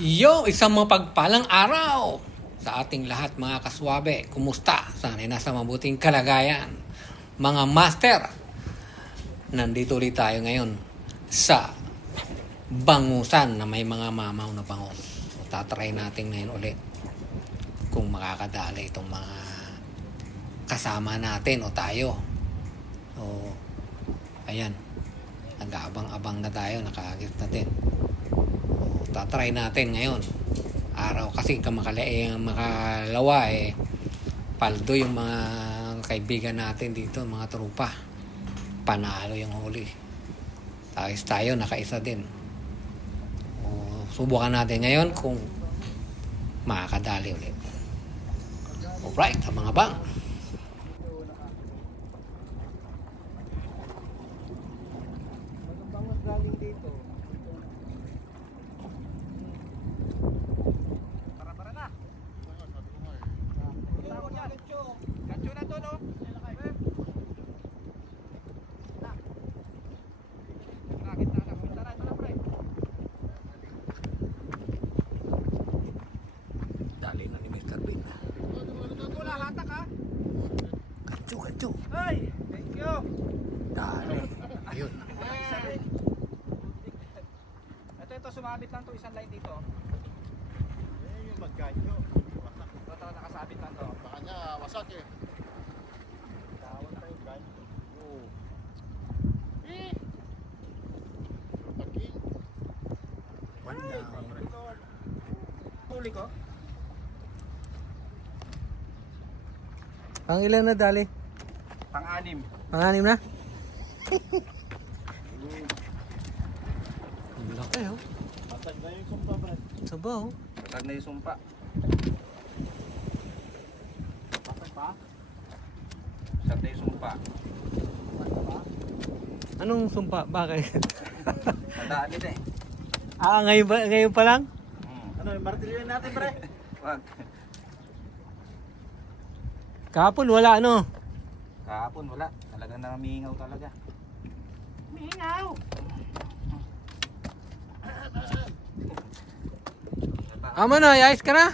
Isang mapagpalang araw sa ating lahat mga kaswabe. Kumusta? Sana'y nasa mabuting kalagayan. Mga master, nandito ulit tayo ngayon sa bangusan na may mga mamaw na bangus. So, tatry natin ngayon ulit kung makakadali itong mga kasama natin o tayo. So, ayan. Nag-aabang-abang na tayo, nakagit na din. Tatry natin ngayon araw kasi makalawa paldo yung mga kaibigan natin dito, mga trupa, panalo yung huli. Tayo nakaisa din. Subukan natin ngayon kung makakadali ulit. Alright, ang mga bang galing dito. Para na. Gancho na to, no? dali na ni Mr. Bean. Wala hatak ha. Gancho. Ay, thank you. Dali. Ayun. Ito sumabit lang to, isang line dito. Yung magganyo. Ito nakasabit lang to. Baka niya wasak eh. Tawag tayo ganyo. Oo. Taking. Huli ko. Ang ilan na dali? Pang-anim. Panganim na? Ang laki oh. Matag na yung sumpa, Brad. Sabaw. Patag na yung sumpa. Matag pa? Patag na yung sumpa. Anong sumpa? Bakit? Tandaan din eh. Ngayon pa lang? Ano yung martilyo natin, pre? Wag. Kahapon wala ano? Kahapon wala. Talagang nangamingaw talaga. Mingaw! Amo na, ayos ka na?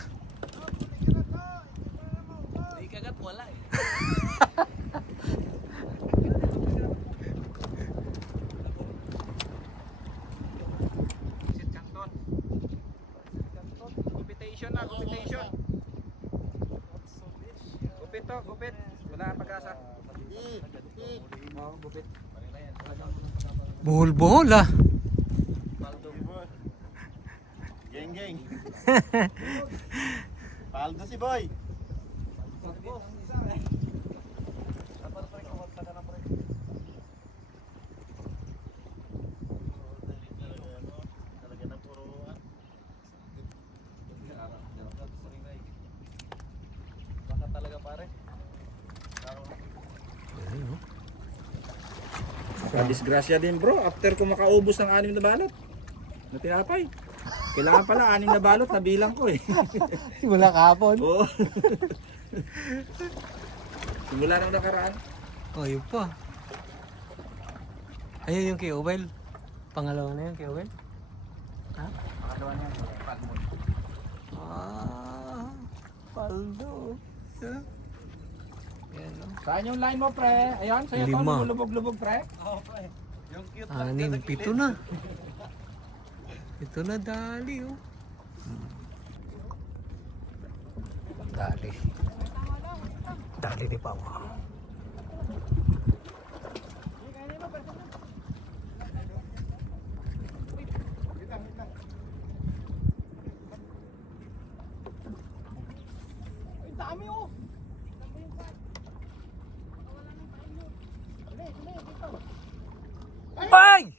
Hindi kagat wala eh. Sit Canton. Computation na, computation. Gupit. Wala ang pag-asa. Gupit. Buhol ah. Geng. Paldo si Boy. Talaga na puruan. Baka talaga pare. Disgrasya din bro, after ko makaubos ng 6 na balot na tinapay. Kailangan pala 6 na balot na bilang ko eh. Simula kahapon. Oo. Simula nang nakaraan. Oh, yun pa. Ayun yung kay Owel. Pangalawa na yung kay Owel. Ha? Pakalawa niya, palmon. Paldo. Yeah. Yan, no? Saan yung line mo pre? Ayan, sa'yo to, 5. lumulubog-lubog pre. Oo pre. Yung cute na 6, 7 na. Ito na dali oh. Dali di pa mo. Ay, dami oh. Bye!